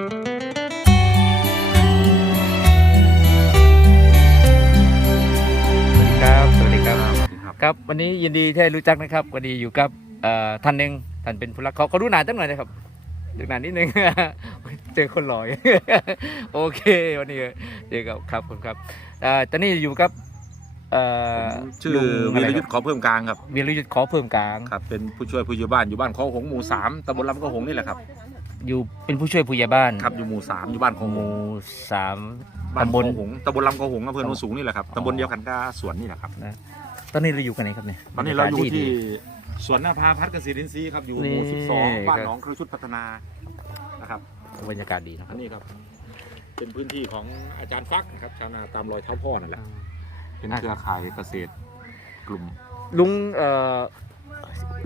สวัสดีครับ สวัสดีครับครับ ครับ วันนี้ยินดีที่ได้รู้จักนะครับ วันนี้อยู่กับเอ่อท่านหนึ่งท่านเป็นผู้รักเขาเขารู้หนาจังหน่อยนะครับดูหนานิดนึง เจอคนหล่อย โอเควันนี้เจอกับครับคุณครับเอ่อตอนนี้อยู่กับเอ่อชื่อลุงวีอะไรรคยุรัทบธ์ขอเพิ่มกลางครับ วีรยุทธ์ขอเพิ่มกลาง ครับเป็นผู้ช่วยผู้ใหญ่บ้านอยู่บ้านคอหงหมู่สามตำบลลำคอหงนี่แหละครับ อยู่เป็นผู้ช่วยผู้ใหญ่บ้านครับอยู่หมู่สามอยู่บ้านคอหหงมู่สามบ้านตำคบอลหงตำบลลำคอหงอำเภอโนนสูงนี่แหละครับอ๋อตำบลเดียวกันกับสวนนี่แหละครับตอนนี้เราอยู่กันไหนครับเนี่ยตอนนี้เราอยู่บกศที่ดี สวนนาภาพัฒน์เกษตรอินทรีย์ครับอยู่หมู่นี่สิบสองบ้านครับ หนองครุชุดพัฒนานะครับบรรยากาศดีนะคอัรับนนี้ครับ เป็นพื้นที่ของอาจารย์ฟักนะครับชาวนาตามรอยเท้าพ่อนั่นแหละเป็นเครือข่ายเกษตรกลุ่มลุงเอ่อ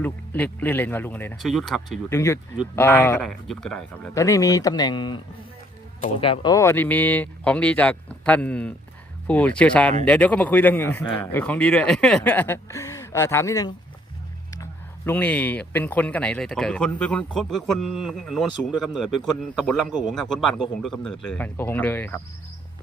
ลุงเรียกเรียกเล่นว่าลุงอะไรนะ ชื่อยุทธครับชื่อยุทธลุงยุทธยุทธเอ่อนายก็ได้ยุทธก็ได้ครับแล้วตอนนี้มีตำแหน่งโอ้ครับโอ้อันนี้มีของดีจากท่านผู้เชี่ยวชาญเดี๋ยวเดี๋ยวก็มาคุยเรื่องอ่า เออของดีด้วยเออถามนิดนึงลุงนี่เป็นคนกันไหนเลยแต่ผมเกิเป็ดนคนเป็นคนคนเป็นคนโนนสูงโดยกำเนิดเป็นคนตำบลลำกระหงครับคนบ้านกระหงโดยกำเนิดเลยบ้านกระหงเลยครับ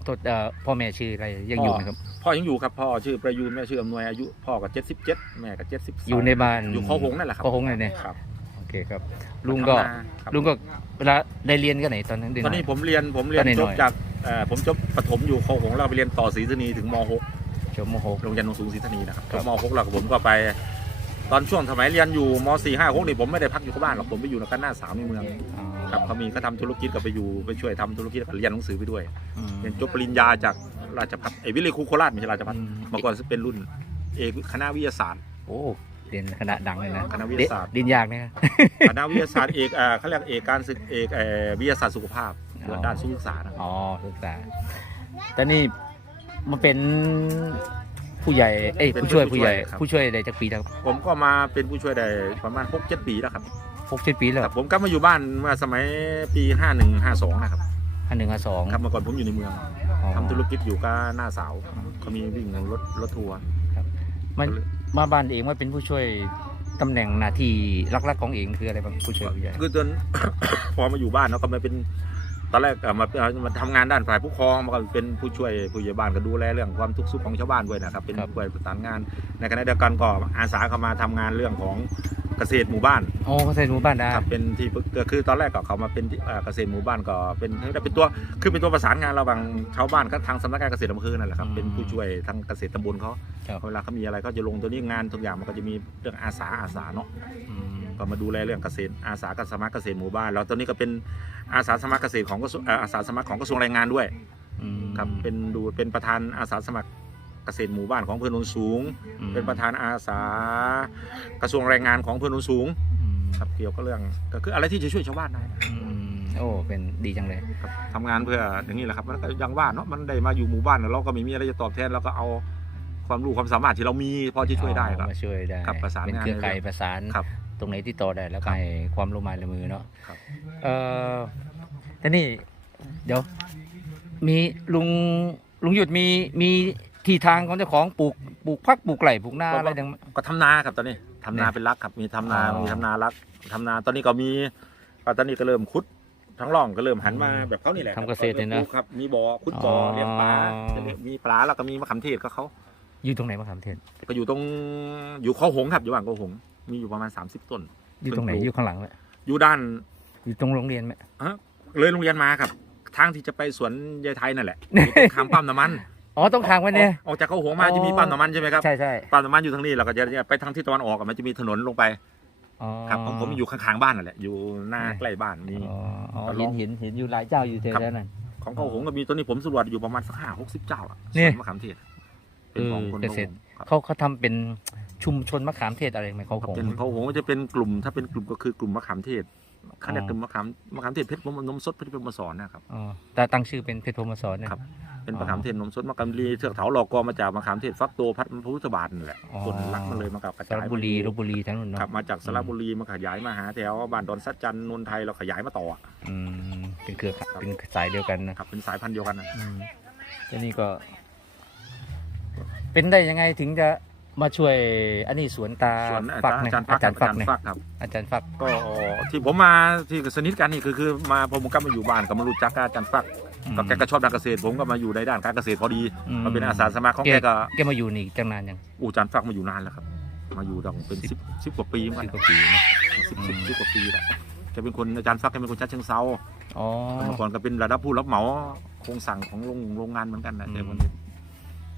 โทษเอ่อพ่อแม่ชื่ออะไรยังอยู่ไหมครับ พ่อยังอยู่ครับพ่อชื่อประยูนแม่ชื่ออำนวยอายุพ่อกับเจ็ดสิบเจ็ดแม่กับเจ็ดสิบอยู่ในบ้านอยู่เขาหงนั่นแหละครับเขาหงเลยเนี่ยครับโอเคครับ ลุงก็ทำนาครับลุงก็เวลาได้เรียนกันไหนตอนนั้นเดือนตอนนี้ผมเรียนผมเรียตนอนนี้จหน่บอยจากเอ่อผมจบประถมอยู่เขาหงเราไปเรียนต่อศรีธนีถึงมหกจบมหกโรงเรียนโนนสูงศรีธนีนะครับครับมหกแล้วก็ผมก็ไปตอนช่วงสมัยเรียนอยู่มสี่ห้าหกนี่ผมไม่ได้พักอยู่กับบ้านหรอกผมไปอยู่ในกันหน้าสาวในเมือง อ๋อครับเขามีเขาทำธุรกิจก็ไปอยู่ไปช่วยทำธุรกิจกับเรียนหนังสือไปด้วยอืม เรียนจบปริญญาจากราชภัฏเอยวิเลยครูโคราชไม่ใช่ราชภัฏอืม เมื่อก่อนเป็นรุ่นเอกคณะวิทยาศาสตร์ โอ้เรียนคณะดังเลยนะคณะวิทยาศาสตร์ เรียนยากเนี่ยคณะวิทยาศาสตร์เอกเอ่อเขาเรียกเอกการศึกเอกเอ่อวิทยาศาสตร์สุขภาพอ๋อ ด้านสุขศึกษานะอ๋อศึกษาแต่นี่มันเป็นผู้ใหญ่ เอ้ยผู้ช่วยผู้ใหญ่ ผู้ช่วยได้จากปีแล้วผมก็มาเป็นผู้ช่วยได้ประมาณหกเจ็ดปีแล้วครับ หกสิบปีแล้วครับผมก็มาอยู่บ้านเมื่อสมัยปีห้าหนึ่งห้าสองนะครับอันหนึ่งอันสองครับเมื่อก่อนผมอยู่ในเมืองอ๋อทำธุรกิจอยู่กับหน้าสาวเขามีวิ่งรถรถทัวร์มันมาบ้านเองว่าเป็นผู้ช่วยตำแหน่งหน้าที่ลักๆของเองคืออะไรบ้างผู้ช่วยผู้ใหญ่คือจนพอมาอยู่บ้านเนาะก็มาเป็นตอนแรกอะมาเอามาทำงานด้านฝ่ายปกครองมาก็เป็นผู้ช่วยผู้ใหญ่บ้านก็ดูแลเรื่องความทุกข์สุขของชาวบ้านด้วยนะครับ เป็นผู้ช่วยประสานงาน ในขณะเดียวกันก็อาสาเข้ามาทำงานเรื่องของ เกษตรหมู่บ้านโอ้เขาใส่หมู่บ้านได้ครับเป็นที่ปรึกก็คือตอนแรกก็เขามาเป็นที่เอ่อเกษตรหมู่บ้านก็เป็นเป็นตัวคือเป็นตัวประสานงานระหว่างชาวบ้านกับทางสำนักงานเกษตรอำเภอนั่นแหละครับเป็นผู้ช่วยทางเกษตรตำบลเขาครับเวลาเขามีอะไรก็จะลงตัวนี้งานทุกอย่างมันก็จะมีเรื่องอาสาอาสาเนาะอืมก็มาดูแลเรื่องเกษตรอาสากับสมัครเกษตรหมู่บ้านแล้วตอนนี้ก็เป็นอาสาสมัครเกษตรของกระทรวงเอ่ออาสาสมัครของกระทรวงแรงงานด้วยอืมครับเป็นดูเป็นประธานอาสาสมัคร เกษตรหมู่บ้านของอำเภอโนนสูง อืมเป็นประธานอาสา กระทรวงแรงงานของอำเภอโนนสูงอืมครับเกี่ยวกับเรื่องก็คืออะไรที่จะช่วยชาวบ้านได้อืมโอ้เป็นดีจังเลย ครับทำงานเพื่ออย่างนี้แหละครับมันก็อยังว่าเนาะมันได้มาอยู่หมู่บ้านเราก็ไม่มีอะไรจะตอบแทนเราก็เอาความรู้ความสามารถที่เรามีพอที่ช่วยได้อ๋คอรับ มาช่วยได้ครับประสานเป็นงานเครือข่ายได้เลยประสานครับตรงไหนที่ต่อได้แล้วคก็รับให้ความร่วมมือร่วมมือเนาะครับ เอ่อแต่นี่เดี๋ยว มีลุงลุงหยุดมีมี ที่ทางของเจ้าของปลูกปลูกพักปลูกไร่ปลูกนาอะไรดังก็ทำนาครับตอนนี้ทำนาเนี่ยเป็นรักครับมีทำนาอ๋อมีทำนารักทำนาตอนนี้ก็มีก็ตอนนี้ก็เริ่มขุดทั้งร่องก็เริ่มหันมาแบบเขานี่แหละทำเกษตรเนี่ยนะปลูครับมีบ่อขุดบ่อออ เลี้ยงปลาจะเรียกมีปลาแล้วก็มีมะขามเทศก็เขาอยู่ตรงไหนมะขามเทศก็อยู่ตรงอยู่เขาหงครับอยู่บ้านเขาหงมีอยู่ประมาณ 30 ต้น อยู่ตรงไหนเพิ่งปลูกอยู่ข้างหลังไหมอยู่ด้านอยู่ตรงโรงเรียนไหมเลยโรงเรียนมาครับ ทางที่จะไปสวนยายไทยนั่นแหละอยู่ตรงข้ามปั๊มน้ำมัน อ๋อต้องทางไว้เนี่ย ออกจากเขาหงมาอ๋อจะมีปั๊มน้ำมันใช่ไหมครับใช่ใช่ปั๊มน้ำมันอยู่ทางนี้เราก็จะไปทางที่ตะวันออกอะมันจะมีถนนลงไปอ๋อครับของผมอยู่ข้างๆบ้านนั่นแหละอยู่หน้าใกล้บ้านมีอ๋ออ๋อก็ลเห็อนงเห็นเห็นอยู่หลายเจ้าอยู่แถวครับนั้นของเขาหงก็มีตัวนี้ผมสำรวจอยู่ประมาณสักห้าหกสิบเจ้าอะเนี่ยสวนมะขามเทศเป็นของคนเออเขาเกษหตรงครับเขาเขาทำเป็นชุมชนมะขามเทศอะไรไหมเขาครับคงเป็นเขาหงก็จะเป็นกลุ่มถ้าเป็นกลุ่มก็คือกลุ่มมะขามเทศ เขาเรียกอ๋อกลุ่มมะขามมะขามเทศเพชรพรหมนมสดเพชรพรหมสอนนะครับอ๋อแต่ตั้งชื่อเป็นเพชรพรหมสอนเนี่ยครับ เป็นอ๋อมะขามเทศนมสดมะขามรีเทือกเถาหลอกกอมาจากมะขามเทศฟักโตพัดพุทธบาทนั่นแหละอ๋อต้นรักมันเลยมากับกระสระจายบุรีลมาบบุรีทั้งนั้นคเนาะรับมาจากสระบุรีมาขยายมาหาแถวบ้านดอนสัจจันทร์นนทไทยเราขยายมาต่ออะอืมเป็นเครือข่ายเป็นสายเดียวกันนะครับเป็นสายพันธุ์เดียวกันนะอืมแล้วนี่ก็ เป็นได้ยังไงถึงจะ มาช่วยอันนี้สวนตาส่วนอาฟักจารย์เนี่ยอาจารย์ฟักอาจารย์ฟักเนี่ยฟักครับ อาจารย์ฟักก็ที่ผมมาที่สนิทกันนี่คือคือมาพอผมกลับมาอยู่บ้านก็มารู้จักกับอาจารย์ฟักก็แกก็ชอบด้านเกษตร ผมก็มาอยู่ในด้านการเกษตรพอดีมาเป็นอาสาสมัครของแกก็แกมาอยู่นี่จังนานยังอูอาจารย์ฟักมาอยู่นานแล้วครับ มาอยู่ตั้งเป็นสิบสิบกว่าปีเหมือนสิกับนกว่าปีนะสิบสิบสิบกว่าปีแหละแกเป็นคนอาจารย์ฟักแกเป็นคนชัดเชิงเซาอ๋อเมื่อก่อนก็เป็นระดับผู้รับเหมาโครงสั่งของโรงโรงงานเหมือนกันนะอืมแกคนนี้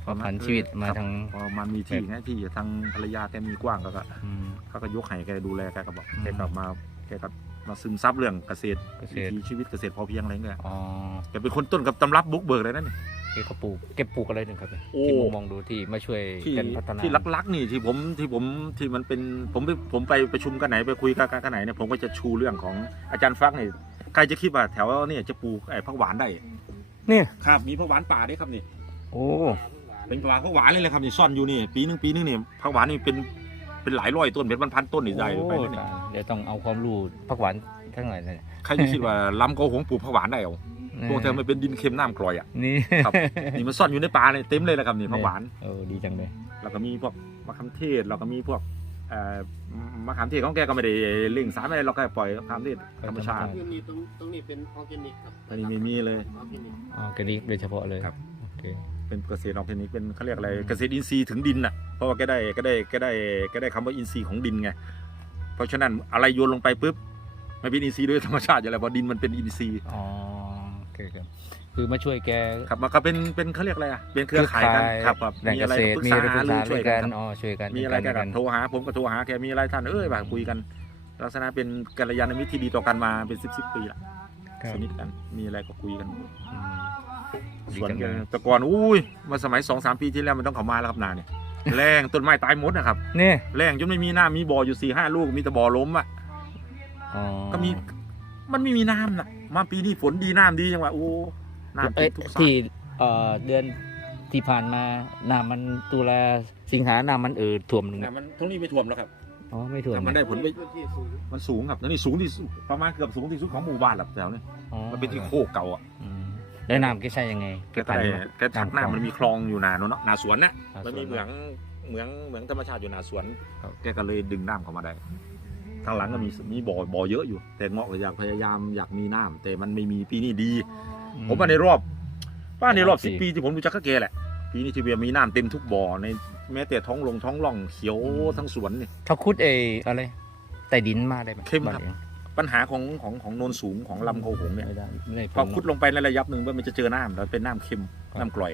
พอผันชีวิตมาทาง พอมันมีที่ไงที่ทางภรรยาแกมีกว้างก็ก็อืม เขาก็ยกให้แกดูแลแกก็บอกอืม แกก็มาแกก็มาซึมซับเรื่องเกษตรเกษวิตรถีชีวิตเกษตรพอเพียงอะไรเงี้ยอ๋อแกเป็นคนต้นกับตำรับบุกเบิกเลยนะนี่แกก็ปลูกแกปลูกอะไรหนึ่งครับเนี่ยโอ้ ที่มองมองดูที่มาช่วยที่กันพัฒนาที่ลักๆนี่ที่ผมที่ผมที่มันเป็นผมไปผมไปประชุมกันไหนไปคุยกันกันไหนเนี่ยผมก็จะชูเรื่องของอาจารย์ฟักนี่ใครจะคิดว่าแถวเนี่ยจะปลูกไอ้ผักหวานได้ เนี่ยครับมีผักหวานป่าด้วยครับนี่โอ้ เป็นผักหวานผักหวานเลยเลยครับนี่ซ่อนอยู่นี่ปีหนึงปีหนึงนี่ผักหวานนี่เป็นเป็นหลายร้อยต้นเป็นพันๆต้นนี่ได้ไปโอ้แล้วนี่ตายเดี๋ยวต้องเอาความรู้ผักหวานทั้งหลายเลยใครจะคิดว่าลำโกหงปลูกผักหวานได้เอาพวกเธอมันเป็นดินเค็มน้ำกร่อยอะ นี่ครับ นี่มันซ่อนอยู่ในป่าเลยเต็มเลยนะครับนี่ผักหวาน เออดีจังเลย แล้วก็มีพวกมะขามเทศแล้วก็มีพวกเอ่อมะขามเทศของแกก็ไม่ได้เล่งสารอะไรเราก็ปล่อยมะขามเทศธรรมชาติตรงนี้ตรงตรงนี้เป็นออร์แกนิกครับอันนี้ไม่มีเลย ออร์แกนิกอ๋อแกนี้โดยเฉพาะเลยครับ โอเค เป็นเกษตรออร์แกนิกเป็นเขาเรียกอะไรอืมเกษตรอินทรีย์ถึงดินน่ะเพราะว่าแกได้แกได้แกได้แกได้คำว่าอินทรีย์ของดินไงเพราะฉะนั้นอะไรโยนลงไปปุ๊บมันเป็นอินทรีย์ด้วยธรรมชาติอยู่แล้วเพราะดินมันเป็นอินทรีย์อ๋อโอเคครับคือมาช่วยแกครับมันก็เป็นเป็นเขาเรียกอะไรอะเป็นเครือข่ายกันครับครับแหล่งมีเกอะไรษตรปรึกมีษาอะไรปรึหากรือษาช่วยกักันนครับอ๋อช่วยกัน มีอะไรเป็ก็นกันโทรหาผมก็โทรหาแกมีอะไรท่านเอ้ยแบบคุยกัน ลักษณะเป็นกัลยาณมิตรที่ดีต่อกันมาเป็นสิบสิบปีละครับสนิทกันมีอะไรก็คุยกันอืม ดีส่วนจังแกเลยแต่ก่อนอุ้ยมาสมัยสองสามปีที่แล้วมันต้องเข้ามาแล้วครับนาเนี่ยแรงต้นไม้ตายหมดนะครับเนี่ยแรงจนไม่มีน้ำมีบ่ออยู่สี่ห้าลูกมีแต่บ่อล้มอะอ๋อก็มีมันไม่มีน้ำน่ะมาปีนี้ฝนดีน้ำดีจังหวะโอ้น้ำเอ้ยทุกสาที่ยเอ่อเดือนที่ผ่านมาน้ำมันตุลาสิงหาน้ำมันเออท่วมลงแต่นะมันตรงนี้ไม่ท่วมแล้วครับอ๋อไม่ท่วมมันได้ผลไปพื้นที่สูงมันสูงครับแล้วนี่สูงที่สุดประมาณเกือบสูงที่สุดของหมู่บ้านหลับแถวนี้อ๋อมันเป็นที่โคกเก่าอะอืม แล้วน้ำแกใช้ยังไงแกก็ได้แกถักหน้ามันมีคลองอยู่นาโน้นเนาะนาสวนน่ะอ่ามันมีสวเหมืองเหมืองเหมืองธรรมชาติอยู่หนาสวนแกก็เลยดึงน้ำเข้ามาได้ทางหลังก็มีมีบ่อบ่อเยอะอยู่ แต่เงาะก็อยากพยายามอยากมีน้ำแต่มันไม่มีปีนี้ดี ผมว่าในรอบว่าในรอบสิบปีที่ผมรู้จักก็แกแหละ ปีนี้ทีเบียมีน้ำเต็มทุกบ่อในแม้แต่ท้องลงท้องร่องเขียวทั้งสวนนี่เขาขุดเออะไรใต้ดินมาได้ไหมเข้มครับานอง ปัญหาของของของโนนสูงของลำเขาหงเนี่ยไม่ได้ไม่ได้พอขุดลงไปในระยะหนึ่งว่ามันจะเจอน้ำแล้วเป็นน้ำเค็มครับน้ำกร่อย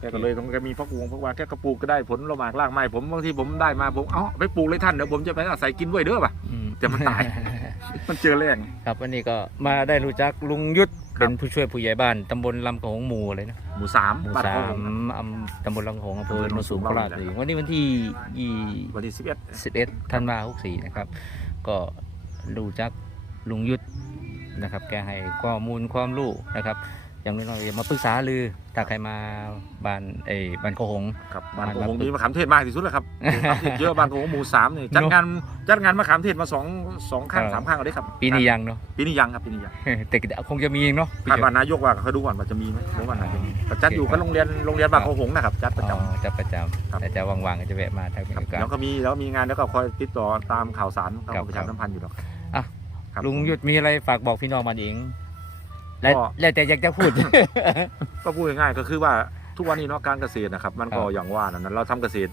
แกก็เลยต้องแกมีพักวงพักวางแกก็ปลูกก็ได้ผลละหมากรากไม้ผมบางทีผมได้มาผมเอ้าไปปลูกเลยท่านเดี๋ยวผมจะไปอาศัยกินด้วยเด้อป่ะ อืมแต่มันตาย มันเจอแรง ครับวันนี้ก็มาได้รู้จักลุงยุทธครับ เป็นผู้ช่วยผู้ใหญ่บ้านตำบลลำของหมู่เลยนะ หมู่สามหมู่บ้านสาเขาหมงอำตำบลลำของอำเภออำเภอโนนสูงโนนสูงโคราชเราเลเนี่ยยวันนี้วันที่ยี่วันที่สิบเอ็ดสิบเอ็ดธันวาหกสี่นะครับ ก็รู้จักลุงยุทธนะครับ แกให้ข้อมูลความรู้นะครับ อย่างน้อยๆอย่ามาปรึกษาลือถ้าใครมาบ้านเอ้ยบ้านโคหง ครับบ้านบ้านของผมบ้านมีมะขามเทศมากที่สุดแล้วครับ มะขามเทศเยอะบ้านของผมหมู่สามนี่จัดงานจัดงานมะขามเทศมาสองสองข้างครับ สามข้างเอาได้ครับปีนี้ยังเนาะ ปีนี้ยังครับปีนี้ยังแต่คงจะมีอีกเนาะคาดว่านายกว่าเขาดูก่อนว่าจะมีไหมหรือว่าไหนแต่จัดอยู่กับโรงเรียนโรงเรียนบ้านของหงส์นะครับจัดประจ อ๋อจะประจครับำแต่จะว่างๆก็จะแวะมาถ้ามีำครับโอกาส แล้วก็มีแล้วมีงานแล้วก็คอยติดต่อตามข่าวสารครัเขาบประชาสัมพันธ์อยู่หรอกอะ ครับลุงยุทธมีอะไรฝากบอกพี่น้องมันเอง และก็แล้วแต่อยากจะพูด ก็พูดง่ายๆก็คือว่าทุกวันนี้เนาะการเกษตรนะครับ มันก็ครับอย่างว่านะนั้นเราทำเกษตร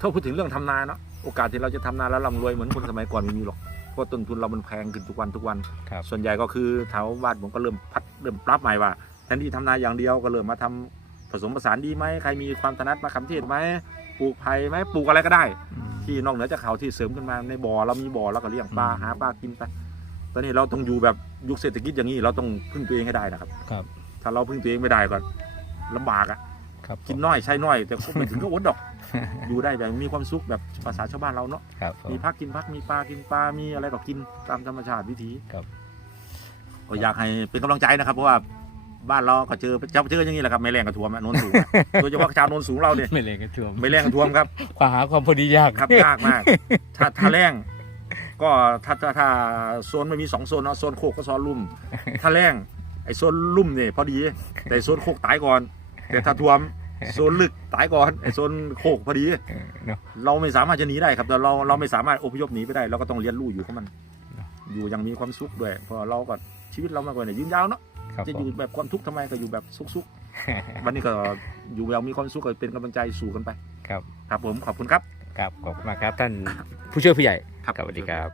ถ้าพูดถึงเรื่องทำนาเนาะโอกาสที่เราจะทำนาแล้วร่ำรวยเหมือนคนสมัยก่อนไม่มีหรอกเพราะต้นทุนเรามันแพงขึ้นทุกวันทุกวัน ครับ ส่วนใหญ่ก็คือแถวบ้านผมก็เริ่มพัดเริ่มปรับใหม่ว่าแทนที่ทำนาอย่างเดียวก็เริ่มมาทำผสมผสานดีไหมใครมีความถนัดมาคำเทศไหมปลูกไผ่ไหมปลูกอะไรก็ได้ ที่นอกเหนือจากเขาที่เสริมขึ้นมาในบ่อเรามีบ่อเราก็เลี้ยงปลาอืมหาปลากินไป ตอนนี้เราต้องอยู่แบบยุคเศรษฐกิจอย่างนี้เราต้องพึ่งตัวเองให้ได้นะครับ ครับ ถ้าเราพึ่งตัวเองไม่ได้ก็ลำบากอะครับ กินน้อยใช้น้อย แต่ก็ไม่ถึงก็อดดอก อยู่ได้แบบมีความสุขแบบภาษาชาวบ้านเราเนาะครับผม มีพักกินพักมีปลากินปลามีอะไรก็กินตามธรรมชาติวิถีครับ ก็อยากให้เป็นกำลังใจนะครับ เพราะว่าบ้านเราก็เจอเจอเจออย่างนี้แหละครับไม่แรงกระท่วมอะโนนสูงอะโดยเฉพาะชาวโนนสูงเราเนี่ยไม่เลยกันท่วมไม่แรงกระท่วมครับ ควาหาความพอดียาก ครับยากมาก ถ้าถ้าแรง ก็ถ้าถ้าถ้าโซนไม่มีสองโซนเนาะโซนโคกก็โซนลุ่ม ถ้าแรงไอ้โซนลุ่มเนี่ยพอดี แต่โซนโคกตายก่อน แต่ถ้าท่วมโซนลึกตายก่อนไอ้โซนโคกพอดี เออเนาะเราไม่สามารถจะหนีได้ครับแต่เราเราไม่สามารถอพยพหนีไปได้ เราก็ต้องเรียนรู้อยู่กับมันเนอะอยู่อยังมีความสุขด้วยเพราะเราก็ชีวิตเรามากกว่าเนี่ยยืนยาวเนาะครับจะผอยู่มแบบความทุกข์ทำไมก็อยู่แบบสุขๆ วันนี้ก็อยู่อย่างมีความสุขก็เป็นกำลังใจสู่กันไปครับ ครับผมขอบคุณครับ ครับขอบคุณมากครับท่านผู้ช่วยผู้ใหญ่ครับ สวัสดีครับ